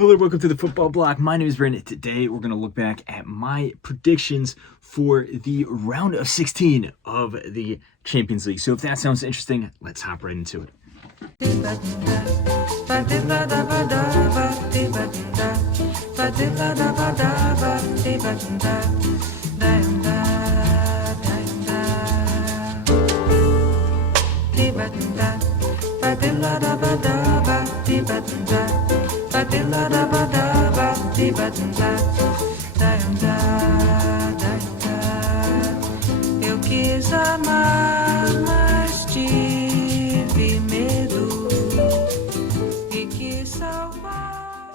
Hello, welcome to the Football Bloc. My name is Brandon. Today, we're going to look back at my predictions for the round of 16 of the Champions League. So if that sounds interesting, let's hop right into it. Eu quis amar, mas tive medo e quis salvar.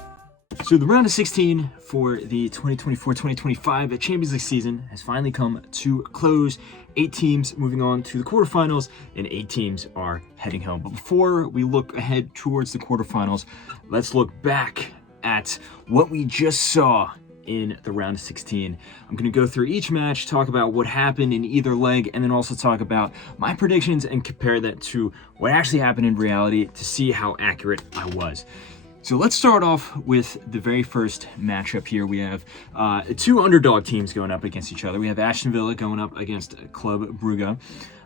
So the round of 16 for the 2024-2025 Champions League season has finally come to a close. 8 teams moving on to the quarterfinals, and 8 teams are heading home. But before we look ahead towards the quarterfinals, let's look back at what we just saw in the round of 16. I'm going to go through each match, talk about what happened in either leg, and then also talk about my predictions and compare that to what actually happened in reality to see how accurate I was. So let's start off with the very first matchup here. We have 2 underdog teams going up against each other. We have Aston Villa going up against Club Brugge.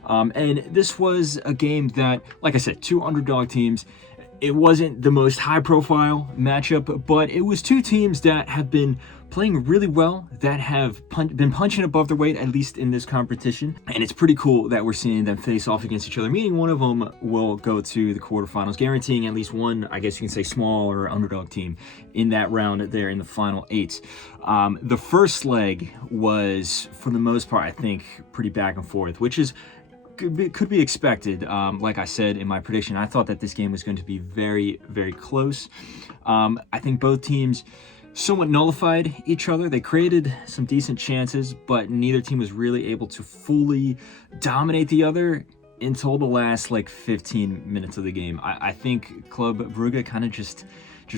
And this was a game that, like I said, 2 underdog teams. It wasn't the most high-profile matchup, but it was 2 teams that have been playing really well, that have been punching above their weight, at least in this competition. And it's pretty cool that we're seeing them face off against each other, meaning one of them will go to the quarterfinals, guaranteeing at least one, I guess you can say, small or underdog team in that round there in the final 8. The first leg was, for the most part, I think, pretty back and forth, which is could be expected. Like I said in my prediction, I thought that this game was going to be very, very close. I think both teams somewhat nullified each other. They created some decent chances, but neither team was really able to fully dominate the other until the last 15 minutes of the game. I think Club Brugge kind of just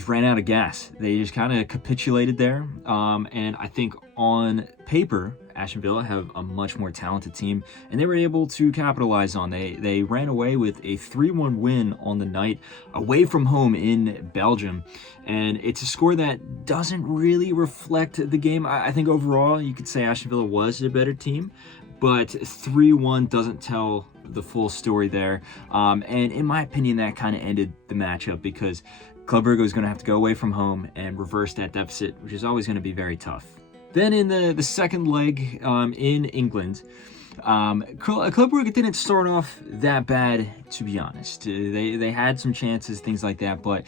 ran out of gas. They just kind of capitulated there. And I think on paper, Aston Villa have a much more talented team, and they were able to capitalize on. They ran away with a 3-1 win on the night away from home in Belgium. And it's a score that doesn't really reflect the game. I think overall, you could say Aston Villa was a better team, but 3-1 doesn't tell the full story there. And in my opinion, that kind of ended the matchup because Club Brugge is going to have to go away from home and reverse that deficit, which is always going to be very tough. Then in the second leg in England, Club Brugge didn't start off that bad, to be honest. They had some chances, things like that, but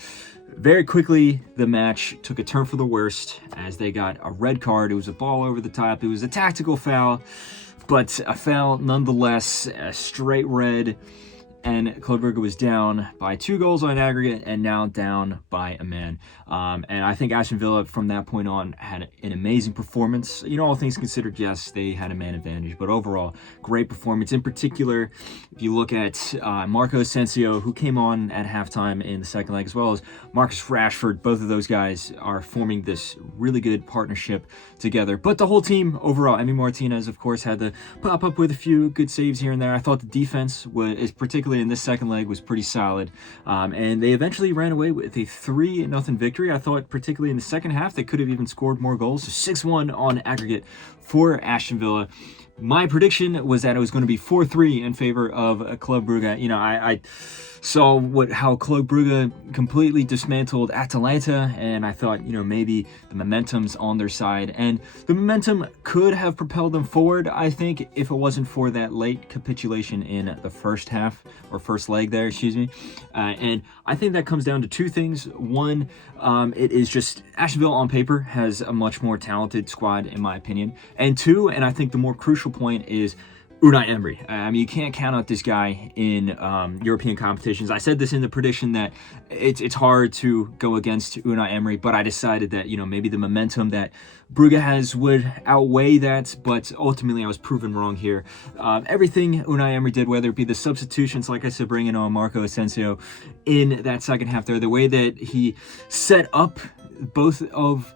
very quickly the match took a turn for the worst as they got a red card. It was a ball over the top. It was a tactical foul, but a foul nonetheless, a straight red. And Club Brugge was down by 2 goals on aggregate and now down by a man. And I think Aston Villa from that point on had an amazing performance. All things considered, yes, they had a man advantage, but overall, great performance. In particular, if you look at Marco Asensio, who came on at halftime in the second leg, as well as Marcus Rashford, both of those guys are forming this really good partnership together. But the whole team overall, Emi Martinez, of course, had to pop up with a few good saves here and there. I thought the defense is particularly in this second leg was pretty solid, and they eventually ran away with a 3-0 victory. I thought particularly in the second half they could have even scored more goals, so 6-1 on aggregate for Aston Villa. My prediction was that it was going to be 4-3 in favor of Club Brugge. I saw how Club Brugge completely dismantled Atalanta, and I thought, maybe the momentum's on their side. And the momentum could have propelled them forward, I think, if it wasn't for that late capitulation in the first half, or first leg there, and I think that comes down to 2 things. One, it is just Aston Villa on paper has a much more talented squad, in my opinion. And 2, and I think the more crucial point is Unai Emery. You can't count out this guy in European competitions. I said this in the prediction that it's hard to go against Unai Emery, but I decided that, maybe the momentum that Brugge has would outweigh that, but ultimately I was proven wrong here. Everything Unai Emery did, whether it be the substitutions, like I said, bringing on Marco Asensio in that second half there, the way that he set up both of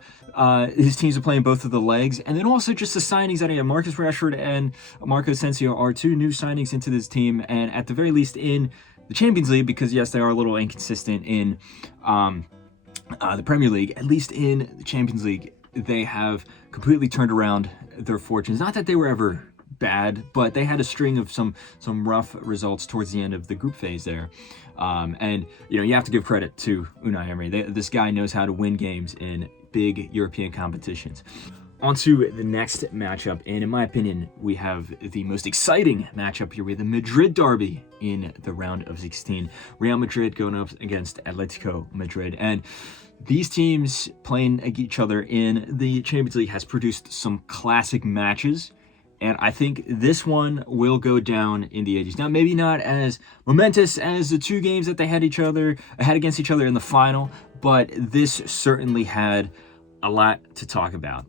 his teams are playing both of the legs, and then also just the signings that he had. Marcus Rashford and Marco Asensio are 2 new signings into this team, and at the very least in the Champions League, because yes, they are a little inconsistent in the Premier League, at least in the Champions League, they have completely turned around their fortunes. Not that they were ever bad, but they had a string of some rough results towards the end of the group phase there. And you have to give credit to Unai Emery. This guy knows how to win games in big European competitions. On to the next matchup, and in my opinion, we have the most exciting matchup here. We have the Madrid derby in the round of 16. Real Madrid going up against Atletico Madrid, and these teams playing each other in the Champions League has produced some classic matches, and I think this one will go down in the ages. Now, maybe not as momentous as the two games that they had against each other in the final, but this certainly had a lot to talk about.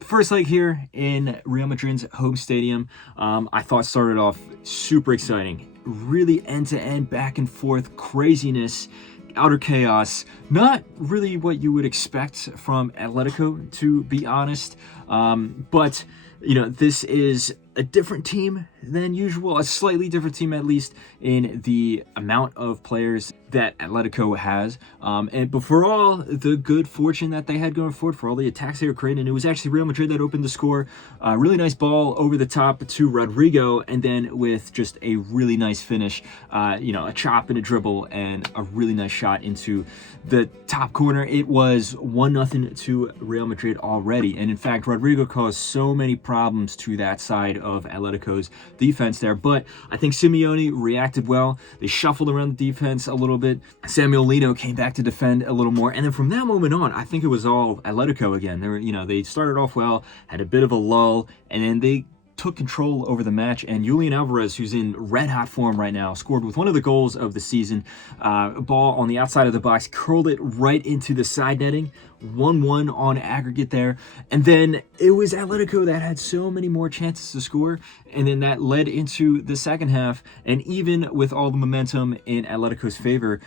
First leg here in Real Madrid's home stadium, I thought started off super exciting. Really end-to-end, back and forth craziness, outer chaos. Not really what you would expect from Atletico, to be honest. But this is a different team than usual, a slightly different team at least in the amount of players that Atletico has. But for all the good fortune that they had going forward, for all the attacks they were creating, it was actually Real Madrid that opened the score. A really nice ball over the top to Rodrigo, and then with just a really nice finish, a chop and a dribble and a really nice shot into the top corner. It was 1-0 to Real Madrid already. And in fact, Rodrigo caused so many problems to that side of Atletico's defense there, but I think Simeone reacted well. They shuffled around the defense a little bit. Samuel Lino came back to defend a little more, and then from that moment on, I think it was all Atletico again. They started off well, had a bit of a lull, and then they took control over the match, and Julian Alvarez, who's in red-hot form right now, scored with one of the goals of the season. A ball on the outside of the box, curled it right into the side netting. 1-1 on aggregate there. And then it was Atletico that had so many more chances to score, and then that led into the second half. And even with all the momentum in Atletico's favor,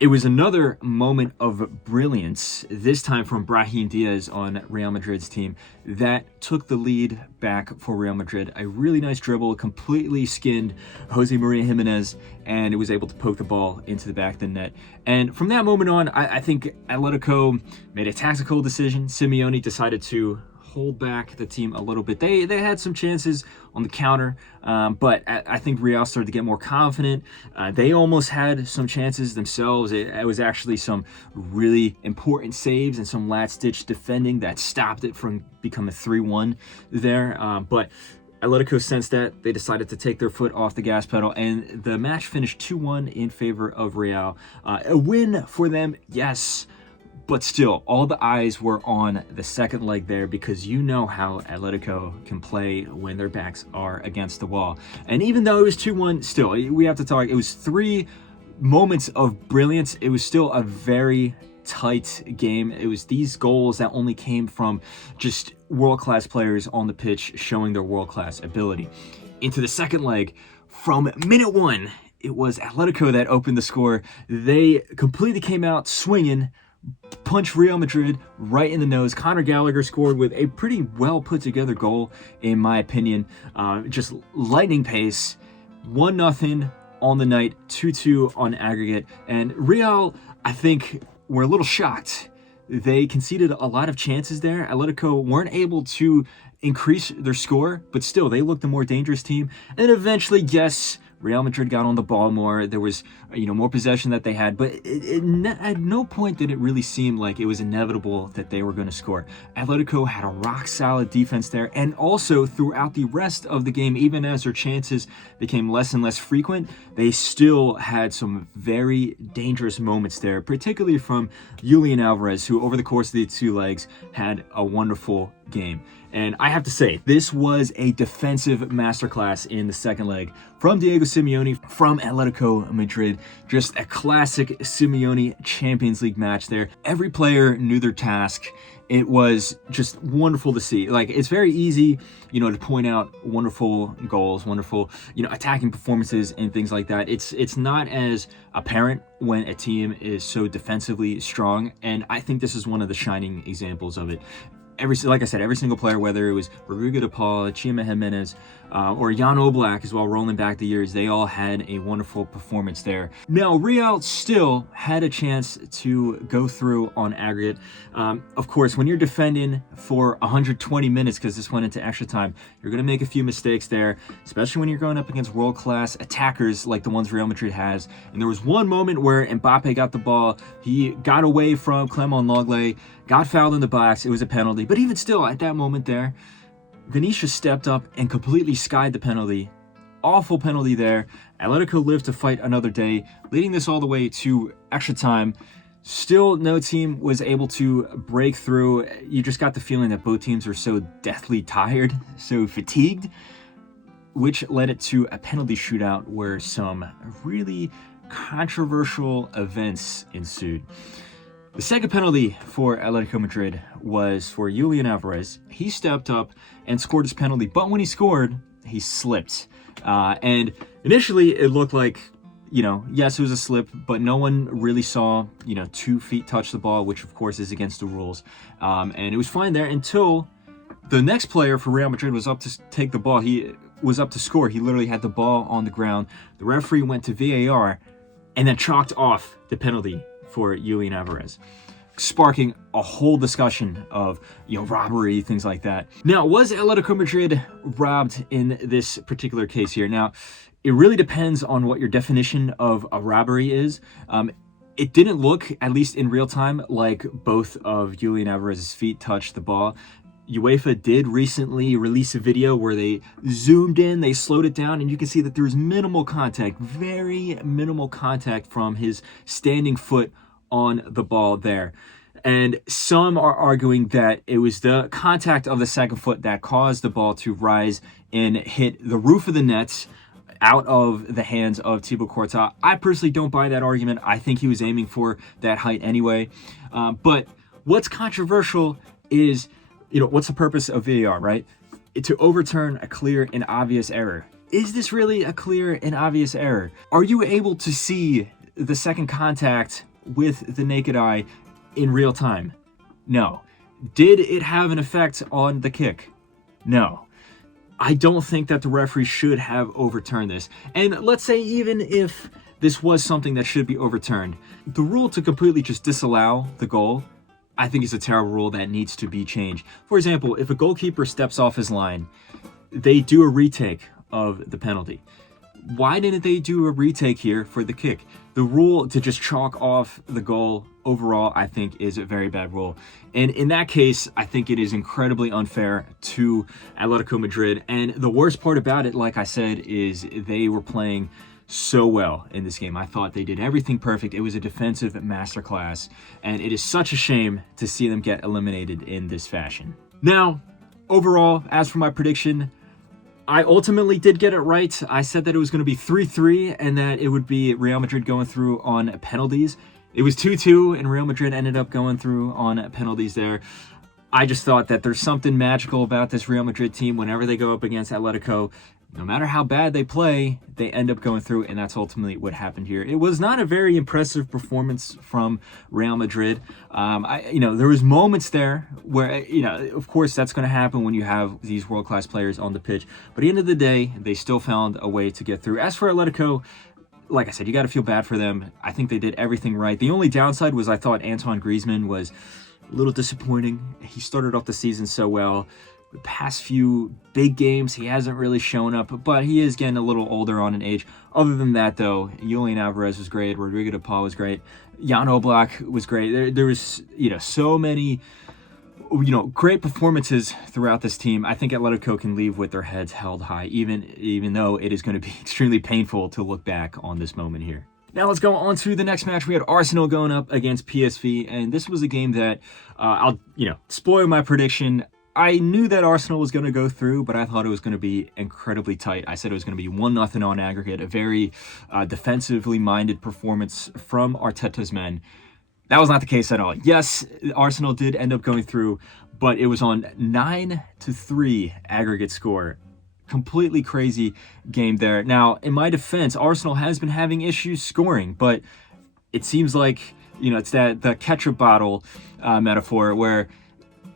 it was another moment of brilliance, this time from Brahim Diaz on Real Madrid's team, that took the lead back for Real Madrid. A really nice dribble, completely skinned Jose Maria Jimenez, and it was able to poke the ball into the back of the net. And from that moment on, I think Atletico made a tactical decision. Simeone decided to hold back the team a little bit. They had some chances on the counter, but I think Real started to get more confident. They almost had some chances themselves. It was actually some really important saves and some last-ditch defending that stopped it from becoming 3-1 there. But Atletico sensed that. They decided to take their foot off the gas pedal, and the match finished 2-1 in favor of Real. A win for them, yes, but still, all the eyes were on the second leg there, because you know how Atletico can play when their backs are against the wall. And even though it was 2-1, still, we have to talk, it was 3 moments of brilliance. It was still a very tight game. It was these goals that only came from just world-class players on the pitch showing their world-class ability. Into the second leg, from minute 1, it was Atletico that opened the score. They completely came out swinging, punched Real Madrid right in the nose. Conor Gallagher scored with a pretty well put together goal, in my opinion. Just lightning pace. 1-0 on the night, 2-2 on aggregate. And Real, I think, were a little shocked. They conceded a lot of chances there. Atletico weren't able to increase their score, but still, they looked the more dangerous team. And eventually, yes, Real Madrid got on the ball more. There was, more possession that they had, but at no point did it really seem like it was inevitable that they were going to score. Atletico had a rock-solid defense there, and also throughout the rest of the game, even as their chances became less and less frequent, they still had some very dangerous moments there, particularly from Julian Alvarez, who over the course of the 2 legs had a wonderful game. And I have to say, this was a defensive masterclass in the second leg from Diego Simeone, from Atletico Madrid. Just a classic Simeone Champions League match there. Every player knew their task. It was just wonderful to see. Like, it's very easy, to point out wonderful goals, wonderful, attacking performances and things like that. It's not as apparent when a team is so defensively strong, and I think this is one of the shining examples of it. like I said, every single player, whether it was Rodrigo de Paul, Chima Jimenez, or Jan Oblak as well, rolling back the years, they all had a wonderful performance there. Now, Real still had a chance to go through on aggregate. Of course, when you're defending for 120 minutes, because this went into extra time, you're going to make a few mistakes there, especially when you're going up against world-class attackers like the ones Real Madrid has. And there was one moment where Mbappe got the ball, he got away from Clement Lenglet, got fouled in the box, it was a penalty. But even still, at that moment there, Vinicius stepped up and completely skied the penalty. Awful penalty there. Atletico lived to fight another day, leading this all the way to extra time. Still, no team was able to break through. You just got the feeling that both teams were so deathly tired, so fatigued, which led it to a penalty shootout where some really controversial events ensued. The second penalty for Atletico Madrid was for Julian Alvarez. He stepped up and scored his penalty, but when he scored, he slipped. And initially, it looked like, yes, it was a slip, but no one really saw, 2 feet touch the ball, which of course is against the rules. And it was fine there until the next player for Real Madrid was up to take the ball. He was up to score. He literally had the ball on the ground. The referee went to VAR and then chalked off the penalty for Julian Alvarez, sparking a whole discussion of robbery, things like that. Now, was Atletico Madrid robbed in this particular case here? Now, it really depends on what your definition of a robbery is. It didn't look, at least in real time, like both of Julian Alvarez's feet touched the ball. UEFA did recently release a video where they zoomed in, they slowed it down, and you can see that there's minimal contact, very minimal contact from his standing foot on the ball there. And some are arguing that it was the contact of the second foot that caused the ball to rise and hit the roof of the net out of the hands of Thibaut Courtois. I personally don't buy that argument. I think he was aiming for that height anyway. But what's controversial is, what's the purpose of VAR, right? To overturn a clear and obvious error. Is this really a clear and obvious error? Are you able to see the second contact with the naked eye in real time? No. Did it have an effect on the kick? No. I don't think that the referee should have overturned this. And let's say even if this was something that should be overturned, the rule to completely just disallow the goal, I think is a terrible rule that needs to be changed. For example, if a goalkeeper steps off his line, they do a retake of the penalty. Why didn't they do a retake here for the kick? The rule to just chalk off the goal overall, I think, is a very bad rule. And in that case, I think it is incredibly unfair to Atletico Madrid. And the worst part about it, like I said, is they were playing so well in this game. I thought they did everything perfect. It was a defensive masterclass, and it is such a shame to see them get eliminated in this fashion. Now, overall, as for my prediction, I ultimately did get it right. I said that it was going to be 3-3 and that it would be Real Madrid going through on penalties. It was 2-2 and Real Madrid ended up going through on penalties there. I just thought that there's something magical about this Real Madrid team. Whenever they go up against Atletico, no matter how bad they play, they end up going through, and that's ultimately what happened here. It was not a very impressive performance from Real Madrid. There was moments there where, of course, that's going to happen when you have these world-class players on the pitch. But at the end of the day, they still found a way to get through. As for Atletico, like I said, you got to feel bad for them. I think they did everything right. The only downside was I thought Antoine Griezmann was a little disappointing. He started off the season so well. The past few big games, he hasn't really shown up, but he is getting a little older on in age. Other than that, though, Julian Alvarez was great. Rodrigo de Paul was great. Jan Oblak was great. There was, so many, great performances throughout this team. I think Atletico can leave with their heads held high, even though it is going to be extremely painful to look back on this moment here. Now let's go on to the next match. We had Arsenal going up against PSV, and this was a game that I'll, spoil my prediction. I knew that Arsenal was going to go through, but I thought it was going to be incredibly tight. I said it was going to be 1-0 on aggregate, a very defensively minded performance from Arteta's men. That was not the case at all. Yes, Arsenal did end up going through, but it was on 9-3 aggregate score. Completely crazy game there. Now, in my defense, Arsenal has been having issues scoring, but it seems like, it's the ketchup bottle metaphor where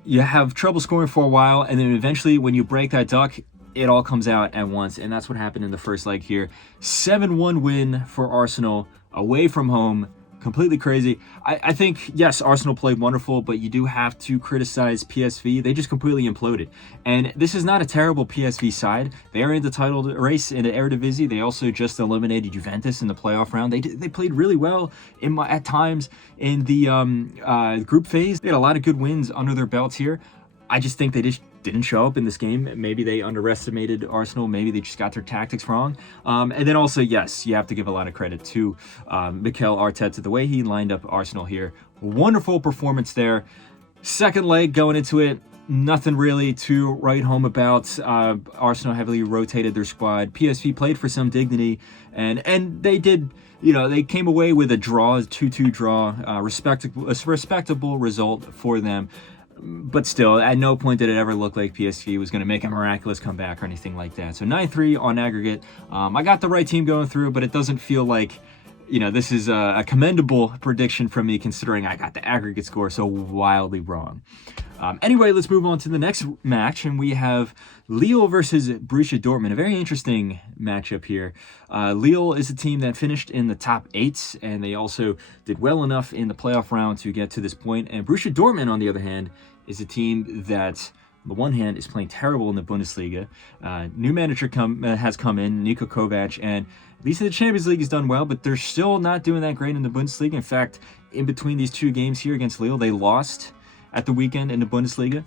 you have trouble scoring for a while, and then eventually when you break that duck, it all comes out at once, and that's what happened in the first leg here. 7-1 win for Arsenal away from home. Completely crazy. I think, yes, Arsenal played wonderful, but you do have to criticize PSV. They just completely imploded. And this is not a terrible PSV side. They are in the title race in the Eredivisie. They also just eliminated Juventus in the playoff round. They played really well at times in the group phase. They had a lot of good wins under their belts here. I just think they just didn't show up in this game. Maybe they underestimated Arsenal. Maybe they just got their tactics wrong. And then also, yes, you have to give a lot of credit to Mikel Arteta, the way he lined up Arsenal here. Wonderful performance there. Second leg going into it, nothing really to write home about. Arsenal heavily rotated their squad. PSV played for some dignity, and they did. They came away with a draw, 2-2 draw, a respectable result for them. But still, at no point did it ever look like PSV was going to make a miraculous comeback or anything like that. So 9-3 on aggregate. I got the right team going through, but it doesn't feel like, this is a commendable prediction from me, considering I got the aggregate score so wildly wrong. Anyway, let's move on to the next match, and we have Lille versus Borussia Dortmund. A very interesting matchup here. Lille is a team that finished in the top 8, and they also did well enough in the playoff round to get to this point. And Borussia Dortmund, on the other hand, is a team that, on the one hand, is playing terrible in the Bundesliga. New manager has come in, Niko Kovac, and at least in the Champions League has done well, but they're still not doing that great in the Bundesliga. In fact, in between these two games here against Lille, they lost at the weekend in the Bundesliga.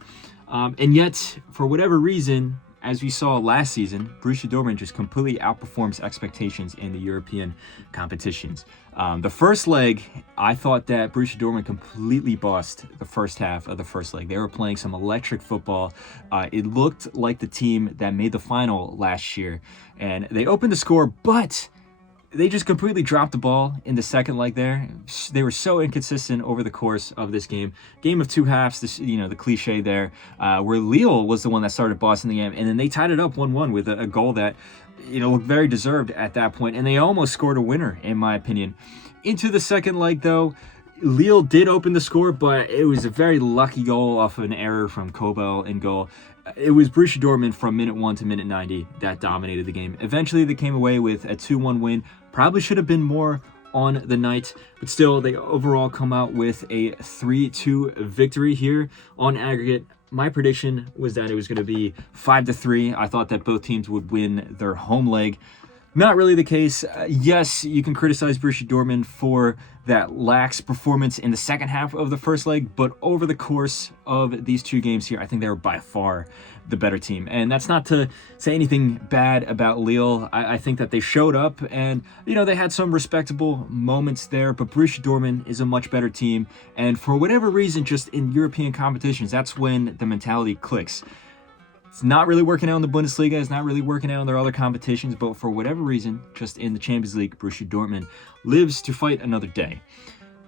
And yet, for whatever reason, as we saw last season, Borussia Dortmund just completely outperforms expectations in the European competitions. The first leg, I thought that Borussia Dortmund completely bossed the first half of the first leg. They were playing some electric football. It looked like the team that made the final last year. And they opened the score, but they just completely dropped the ball in the second leg there. They were so inconsistent over the course of this game. Game of two halves, the cliche there, where Lille was the one that started bossing the game, and then they tied it up 1-1 with a goal that, looked very deserved at that point, and they almost scored a winner, in my opinion. Into the second leg, though, Lille did open the score, but it was a very lucky goal off of an error from Kobel in goal. It was Borussia Dortmund from minute 1 to minute 90 that dominated the game. Eventually, they came away with a 2-1 win. Probably should have been more on the night, but still, they overall come out with a 3-2 victory here on aggregate. My prediction was that it was going to be 5-3. I thought that both teams would win their home leg. Not really the case. Yes, you can criticize Borussia Dortmund for that lax performance in the second half of the first leg, but over the course of these two games here, I think they were by far the better team. And that's not to say anything bad about Lille. I think that they showed up and, they had some respectable moments there, but Borussia Dortmund is a much better team. And for whatever reason, just in European competitions, that's when the mentality clicks. It's not really working out in the Bundesliga. It's not really working out in their other competitions. But for whatever reason, just in the Champions League, Borussia Dortmund lives to fight another day.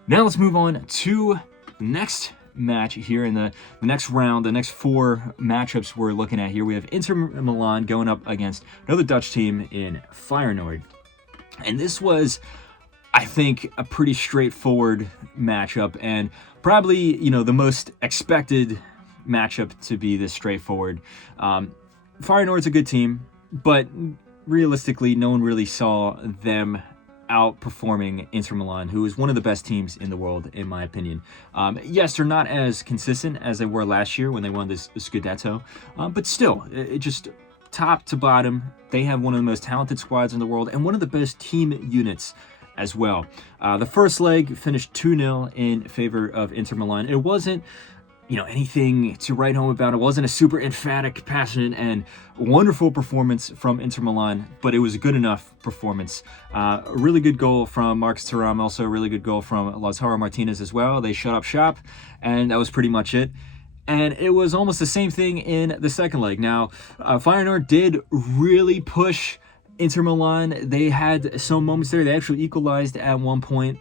Now let's move on to the next match here in the next round. The next 4 matchups we're looking at here. We have Inter Milan going up against another Dutch team in Feyenoord. And this was, I think, a pretty straightforward matchup. And probably, the most expected matchup to be this straightforward. Feyenoord's a good team, but realistically, no one really saw them outperforming Inter Milan, who is one of the best teams in the world, in my opinion. Yes, they're not as consistent as they were last year when they won this Scudetto, but still, it just top to bottom, they have one of the most talented squads in the world and one of the best team units as well. The first leg finished 2-0 in favor of Inter Milan. It wasn't anything to write home about. It wasn't a super emphatic, passionate, and wonderful performance from Inter Milan, but it was a good enough performance. A really good goal from Marcus Thuram, also a really good goal from Lautaro Martinez as well. They shut up shop, and that was pretty much it. And it was almost the same thing in the second leg. Now, Feyenoord did really push Inter Milan. They had some moments there. They actually equalized at one point.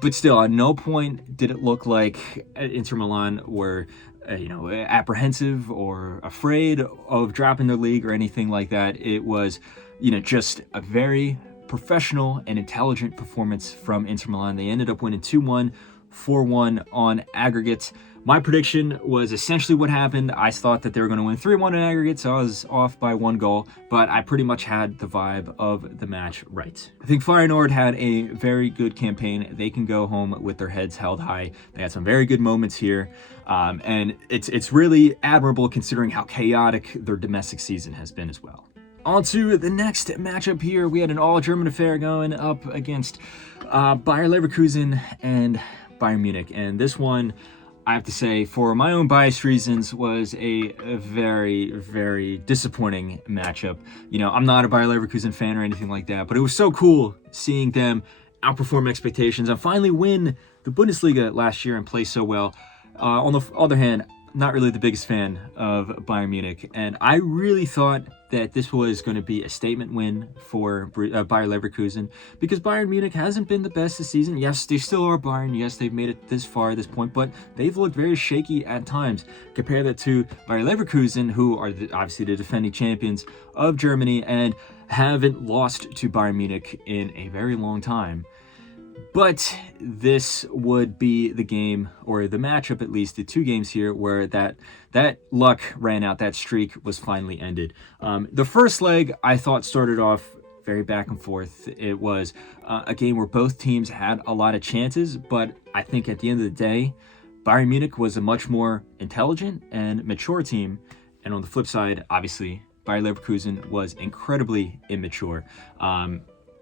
But still, at no point did it look like Inter Milan were, apprehensive or afraid of dropping their league or anything like that. It was, just a very professional and intelligent performance from Inter Milan. They ended up winning 2-1, 4-1 on aggregate. My prediction was essentially what happened. I thought that they were going to win 3-1 in aggregate, so I was off by 1 goal, but I pretty much had the vibe of the match right. I think Feyenoord had a very good campaign. They can go home with their heads held high. They had some very good moments here, and it's really admirable considering how chaotic their domestic season has been as well. On to the next matchup here. We had an all-German affair going up against Bayer Leverkusen and Bayern Munich, and this one, I have to say, for my own biased reasons, was a very, very disappointing matchup. You know, I'm not a Bayer Leverkusen fan or anything like that, but it was so cool seeing them outperform expectations and finally win the Bundesliga last year and play so well. On the other hand, not really the biggest fan of Bayern Munich, and I really thought that this was going to be a statement win for Bayer Leverkusen, because Bayern Munich hasn't been the best this season. Yes, they still are Bayern. Yes, they've made it this far at this point, but they've looked very shaky at times. Compare that to Bayer Leverkusen, who are obviously the defending champions of Germany and haven't lost to Bayern Munich in a very long time. But this would be the game, or the matchup at least, the 2 games here where that luck ran out, that streak was finally ended. The first leg I thought started off very back and forth. It was a game where both teams had a lot of chances, but I think at the end of the day, Bayern Munich was a much more intelligent and mature team. And on the flip side, obviously, Bayer Leverkusen was incredibly immature.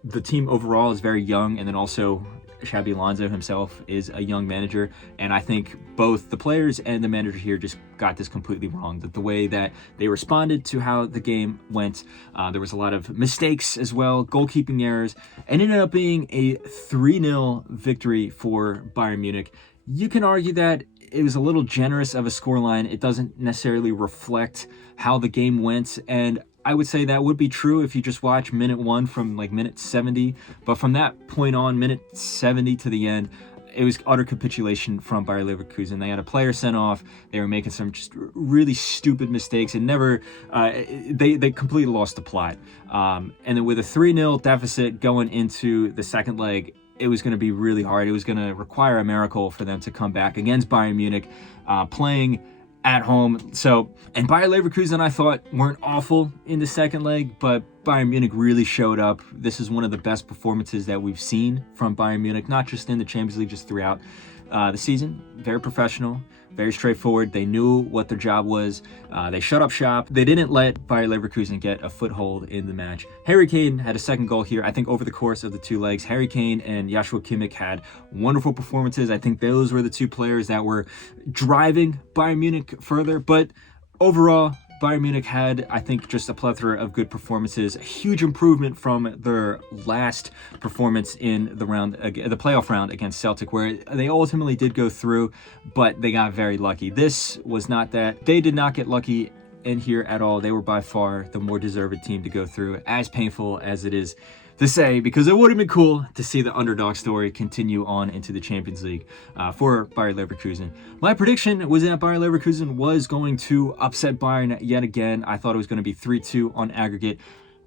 The team overall is very young, and then also Xabi Alonso himself is a young manager, and I think both the players and the manager here just got this completely wrong. That the way that they responded to how the game went, there was a lot of mistakes as well, goalkeeping errors, and ended up being a 3-0 victory for Bayern Munich. You can argue that it was a little generous of a scoreline. It doesn't necessarily reflect how the game went, and I would say that would be true if you just watch minute 1 from like minute 70. But from that point on, minute 70 to the end, it was utter capitulation from Bayer Leverkusen. They had a player sent off. They were making some just really stupid mistakes and they completely lost the plot. And then with a 3-0 deficit going into the second leg, it was going to be really hard. It was going to require a miracle for them to come back against Bayern Munich, playing at home. So, and Bayer Leverkusen, I thought, weren't awful in the second leg, but Bayern Munich really showed up. This is one of the best performances that we've seen from Bayern Munich, not just in the Champions League, just throughout the season. Very professional, very straightforward. They knew what their job was. They shut up shop. They didn't let Bayer Leverkusen get a foothold in the match. Harry Kane had a second goal here. I think over the course of the 2 legs, Harry Kane and Joshua Kimmich had wonderful performances. I think those were the 2 players that were driving Bayern Munich further. But overall, Bayern Munich had, I think, just a plethora of good performances. A huge improvement from their last performance in the playoff round against Celtic, where they ultimately did go through, but they got very lucky. This was not that. They did not get lucky in here at all. They were by far the more deserved team to go through, as painful as it is to say, because it would have been cool to see the underdog story continue on into the Champions League for Bayer Leverkusen. My prediction was that Bayer Leverkusen was going to upset Bayern yet again. I thought it was going to be 3-2 on aggregate.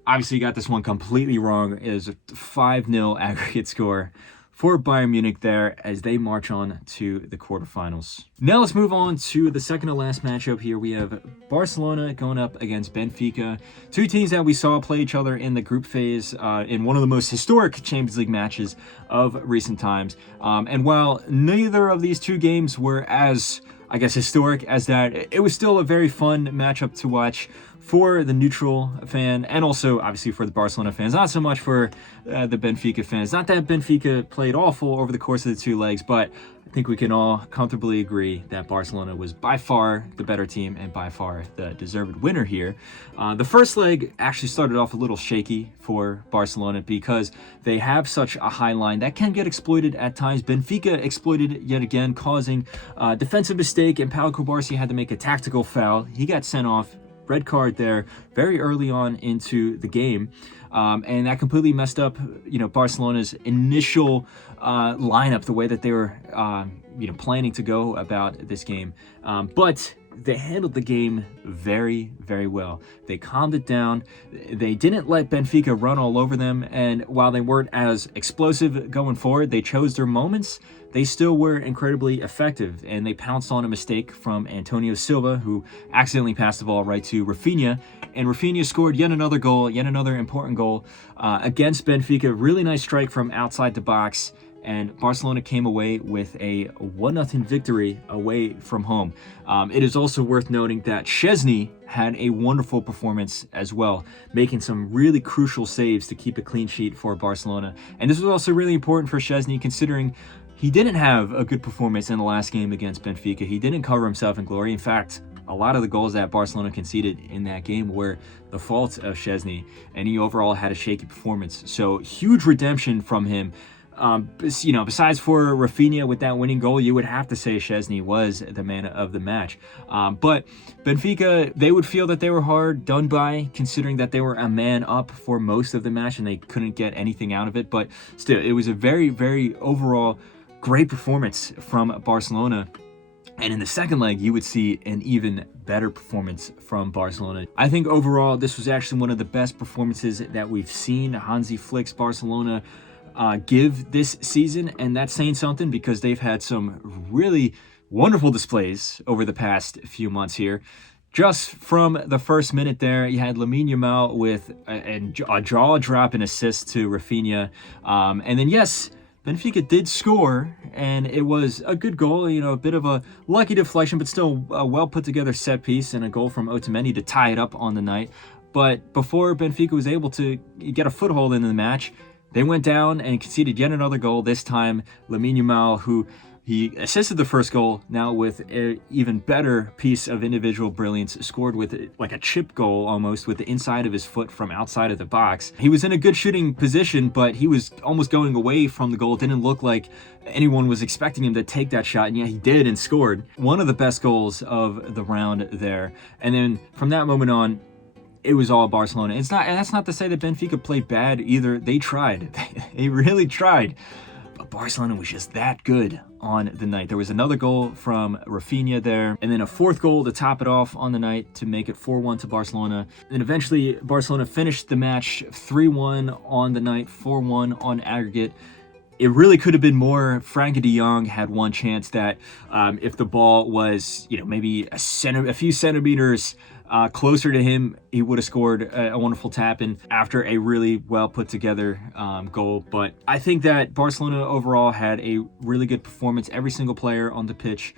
Obviously, got this one completely wrong. It is a 5-0 aggregate score for Bayern Munich there as they march on to the quarterfinals. Now let's move on to the second to last matchup here. We have Barcelona going up against Benfica. 2 teams that we saw play each other in the group phase in one of the most historic Champions League matches of recent times. And while neither of these 2 games were as, I guess, historic as that, it was still a very fun matchup to watch for the neutral fan, and also obviously for the Barcelona fans, not so much for the Benfica fans. Not that Benfica played awful over the course of the 2 legs, but I think we can all comfortably agree that Barcelona was by far the better team and by far the deserved winner here. The first leg actually started off a little shaky for Barcelona because they have such a high line that can get exploited at times. Benfica exploited it yet again, causing a defensive mistake, and Pau Cubarsí had to make a tactical foul. He got sent off. Red card there very early on into the game, and that completely messed up, Barcelona's initial lineup, the way that they were, planning to go about this game. But they handled the game very, very well. They calmed it down. They didn't let Benfica run all over them. And while they weren't as explosive going forward, they chose their moments. They still were incredibly effective, and they pounced on a mistake from Antonio Silva, who accidentally passed the ball right to Rafinha. And Rafinha scored yet another goal, yet another important goal against Benfica. Really nice strike from outside the box. And Barcelona came away with a 1-0 victory away from home. It is also worth noting that Szczesny had a wonderful performance as well, making some really crucial saves to keep a clean sheet for Barcelona. And this was also really important for Szczesny, considering he didn't have a good performance in the last game against Benfica. He didn't cover himself in glory. In fact, a lot of the goals that Barcelona conceded in that game were the fault of Szczesny, and he overall had a shaky performance. So huge redemption from him. Besides for Rafinha with that winning goal, you would have to say Szczesny was the man of the match. But Benfica, they would feel that they were hard done by, considering that they were a man up for most of the match and they couldn't get anything out of it. But still, it was a very, very overall great performance from Barcelona. And in the second leg, you would see an even better performance from Barcelona. I think overall, this was actually one of the best performances that we've seen Hansi Flick's Barcelona give this season, and that's saying something because they've had some really wonderful displays over the past few months here. Just from the first minute there, you had Lamine Yamal with a jaw drop and assist to Rafinha. And then, yes, Benfica did score, and it was a good goal, a bit of a lucky deflection, but still a well put together set piece and a goal from Otamendi to tie it up on the night. But before Benfica was able to get a foothold in the match, they went down and conceded yet another goal. This time, Lamine Yamal, who he assisted the first goal, now with an even better piece of individual brilliance, scored with like a chip goal almost with the inside of his foot from outside of the box. He was in a good shooting position, but he was almost going away from the goal. It didn't look like anyone was expecting him to take that shot, and yet he did and scored. One of the best goals of the round there. And then from that moment on, it was all Barcelona. And that's not to say that Benfica played bad either. They tried. They really tried. But Barcelona was just that good on the night. There was another goal from Rafinha there, and then a fourth goal to top it off on the night to make it 4-1 to Barcelona. And eventually, Barcelona finished the match 3-1 on the night, 4-1 on aggregate. It really could have been more. Frankie de Jong had one chance that if the ball was, maybe a few centimeters closer to him, he would have scored a wonderful tap in after a really well put together goal. But I think that Barcelona overall had a really good performance. Every single player on the pitch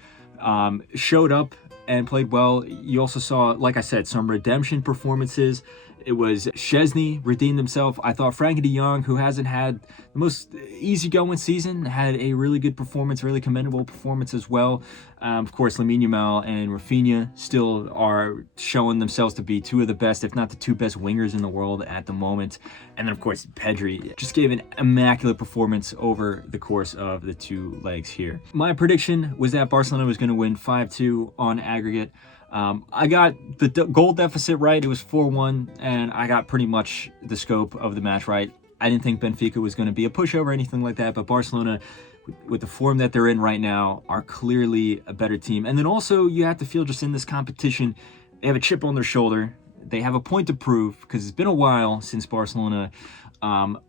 showed up and played well. You also saw, like I said, some redemption performances. It was Szczesny redeemed himself. I thought Frankie de Jong, who hasn't had the most easygoing season, had a really good performance, really commendable performance as well. Of course, Lamine Yamal and Rafinha still are showing themselves to be two of the best, if not the two best wingers in the world at the moment. And then, of course, Pedri just gave an immaculate performance over the course of the two legs here. My prediction was that Barcelona was going to win 5-2 on aggregate. I got the goal deficit right. It was 4-1, and I got pretty much the scope of the match right. I didn't think Benfica was going to be a pushover or anything like that, but Barcelona, with the form that they're in right now, are clearly a better team. And then also, you have to feel just in this competition, they have a chip on their shoulder. They have a point to prove, because it's been a while since Barcelona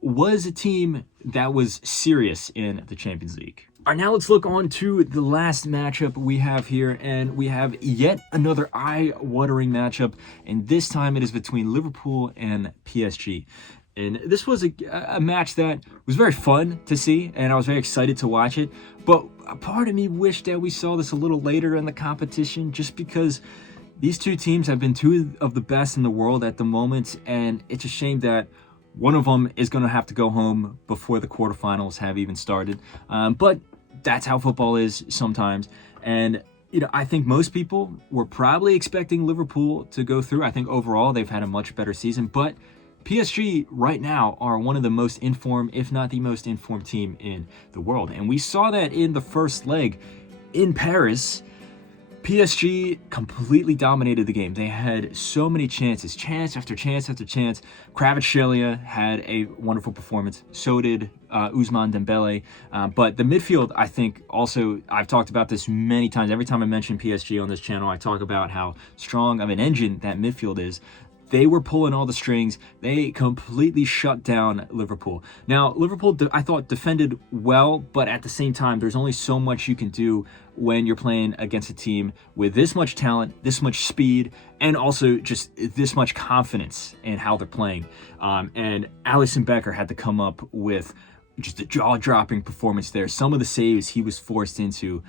was a team that was serious in the Champions League. All right, now let's look on to the last matchup we have here, and we have yet another eye-watering matchup, and this time it is between Liverpool and PSG. And this was a match that was very fun to see, and I was very excited to watch it, but a part of me wished that we saw this a little later in the competition, just because these two teams have been two of the best in the world at the moment, and it's a shame that one of them is going to have to go home before the quarterfinals have even started. But that's how football is sometimes. And, I think most people were probably expecting Liverpool to go through. I think overall they've had a much better season. But PSG right now are one of the most informed, if not the most informed team in the world. And we saw that in the first leg in Paris. PSG completely dominated the game. They had so many chances, chance after chance after chance. Kvaratskhelia had a wonderful performance. So did Ousmane Dembele. But the midfield, I think, also, I've talked about this many times. Every time I mention PSG on this channel, I talk about how strong of an engine that midfield is. They were pulling all the strings. They completely shut down Liverpool. Now, Liverpool, I thought, defended well, but at the same time, there's only so much you can do when you're playing against a team with this much talent, this much speed, and also just this much confidence in how they're playing. And Alisson Becker had to come up with just a jaw-dropping performance there. Some of the saves he was forced into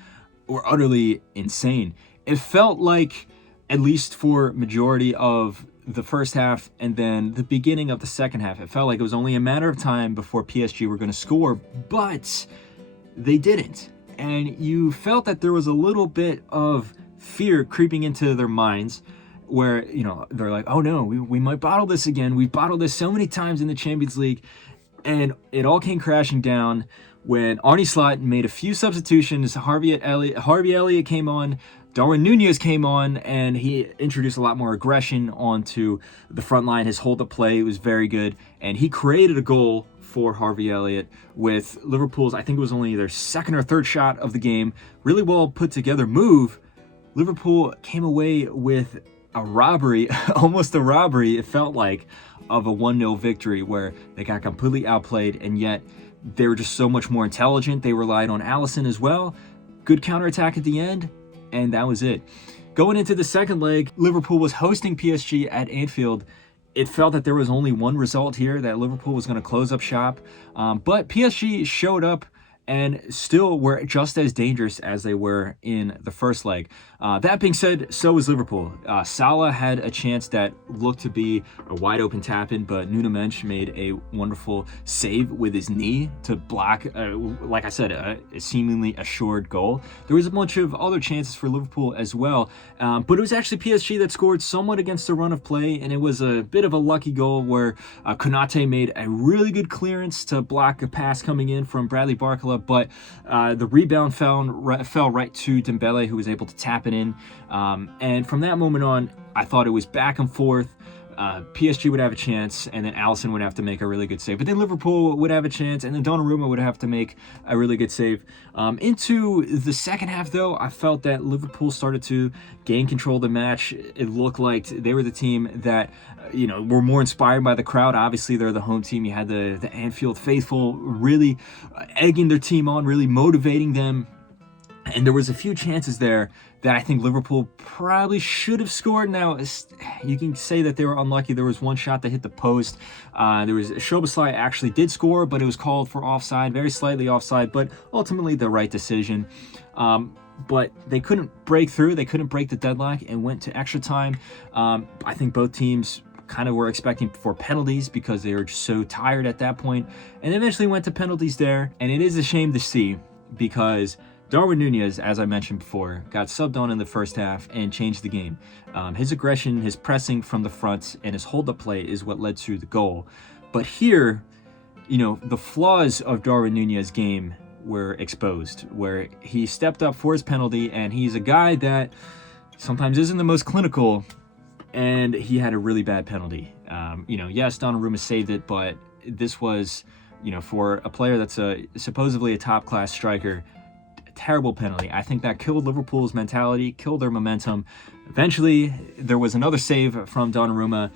were utterly insane. It felt like, at least for majority of the first half and then the beginning of the second half, it felt like it was only a matter of time before PSG were going to score, but they didn't. And you felt that there was a little bit of fear creeping into their minds where, you know, they're like, oh no, we might bottle this again. We've bottled this so many times in the Champions League. And it all came crashing down when Arne Slot made a few substitutions. Harvey Elliott came on, Darwin Núñez came on, and he introduced a lot more aggression onto the front line. His hold-up play was very good, and he created a goal for Harvey Elliott with Liverpool's, I think it was only their second or third shot of the game. Really well put together move. Liverpool came away with a robbery, almost a robbery, it felt like, of a 1-0 victory where they got completely outplayed, and yet they were just so much more intelligent. They relied on Alisson as well. Good counterattack at the end, and that was it. Going into the second leg, Liverpool was hosting PSG at Anfield. It felt that there was only one result here, that Liverpool was going to close up shop. But PSG showed up and still were just as dangerous as they were in the first leg. That being said, so was Liverpool. Salah had a chance that looked to be a wide open tap-in, but Nuno Mendes made a wonderful save with his knee to block, like I said, a seemingly assured goal. There was a bunch of other chances for Liverpool as well, but it was actually PSG that scored somewhat against the run of play, and it was a bit of a lucky goal where Konate made a really good clearance to block a pass coming in from Bradley Barcola, but the rebound fell right to Dembele, who was able to tap it in. And from that moment on, I thought it was back and forth. PSG would have a chance, and then Alisson would have to make a really good save. But then Liverpool would have a chance, and then Donnarumma would have to make a really good save. Into the second half, though, I felt that Liverpool started to gain control of the match. It looked like they were the team that, were more inspired by the crowd. Obviously, they're the home team. You had the Anfield faithful really egging their team on, really motivating them. And there was a few chances there that I think Liverpool probably should have scored. Now, you can say that they were unlucky. There was one shot that hit the post. Szoboszlai actually did score, but it was called for offside, very slightly offside, but ultimately the right decision. But they couldn't break through. They couldn't break the deadlock and went to extra time. I think both teams kind of were expecting for penalties because they were just so tired at that point, and eventually went to penalties there. And it is a shame to see because Darwin Núñez, as I mentioned before, got subbed on in the first half and changed the game. His aggression, his pressing from the front, and his hold-up play is what led to the goal. But here, the flaws of Darwin Núñez's game were exposed, where he stepped up for his penalty, and he's a guy that sometimes isn't the most clinical, and he had a really bad penalty. Yes, Donnarumma saved it, but this was, for a player that's supposedly a top-class striker, terrible penalty. I think that killed Liverpool's mentality, killed their momentum. Eventually, there was another save from Donnarumma.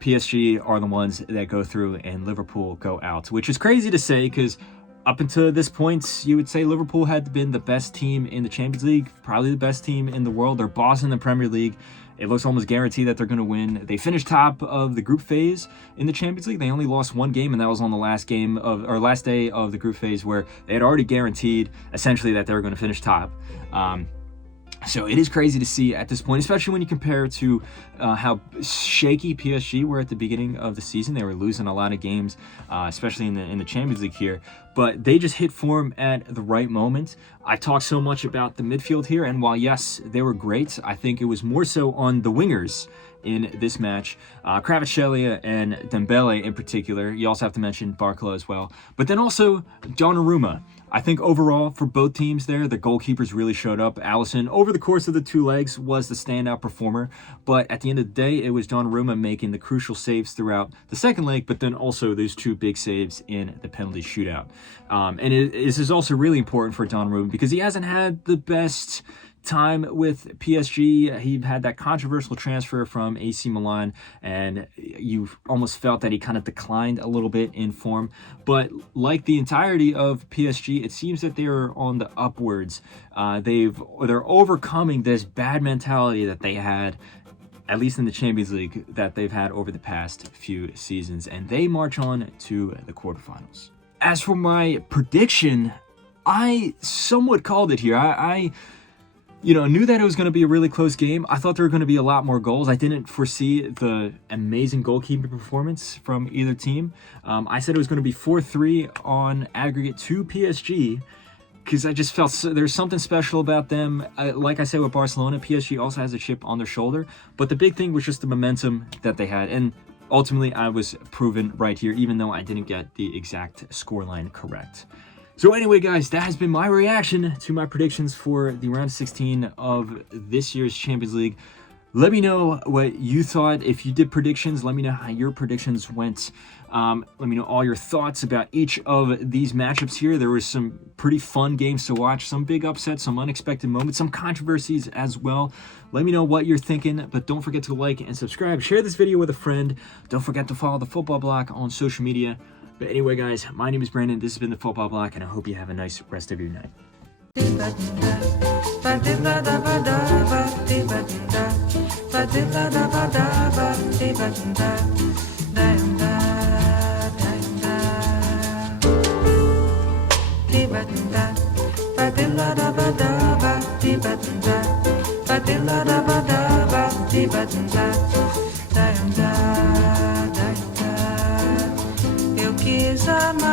PSG are the ones that go through and Liverpool go out, which is crazy to say because up until this point, you would say Liverpool had been the best team in the Champions League, probably the best team in the world. They're boss in the Premier League. It looks almost guaranteed that they're going to win. They finished top of the group phase in the Champions League. They only lost one game, and that was on the last day of the group phase, where they had already guaranteed essentially that they were going to finish top. So it is crazy to see at this point, especially when you compare to how shaky PSG were at the beginning of the season. They were losing a lot of games, especially in the Champions League here. But they just hit form at the right moment. I talked so much about the midfield here, and while yes, they were great, I think it was more so on the wingers in this match. Kvaratskhelia and Dembele in particular. You also have to mention Barcola as well. But then also Donnarumma. I think overall for both teams there, the goalkeepers really showed up. Alisson, over the course of the 2 legs, was the standout performer. But at the end of the day, it was Donnarumma making the crucial saves throughout the second leg, but then also those 2 big saves in the penalty shootout. This is also really important for Donnarumma because he hasn't had the best time with PSG. He had that controversial transfer from AC Milan, and you almost felt that he kind of declined a little bit in form. But like the entirety of PSG, it seems that they are on the upwards. They're overcoming this bad mentality that they had, at least in the Champions League, that they've had over the past few seasons, and they march on to the quarterfinals. As for my prediction, I somewhat called it here. I knew that it was going to be a really close game. I thought there were going to be a lot more goals. I didn't foresee the amazing goalkeeping performance from either team. I said it was going to be 4-3 on aggregate to PSG because I just felt there's something special about them. Like I said with Barcelona, PSG also has a chip on their shoulder. But the big thing was just the momentum that they had. And ultimately, I was proven right here, even though I didn't get the exact scoreline correct. So anyway, guys, that has been my reaction to my predictions for the round of 16 of this year's Champions League. Let me know what you thought. If you did predictions, let me know how your predictions went. Let me know all your thoughts about each of these matchups here. There was some pretty fun games to watch, some big upsets, some unexpected moments, some controversies as well. Let me know what you're thinking, but don't forget to like and subscribe. Share this video with a friend. Don't forget to follow the Football Bloc on social media. But anyway, guys, my name is Brandon. This has been the Football Bloc, and I hope you have a nice rest of your night. Eu quis amar.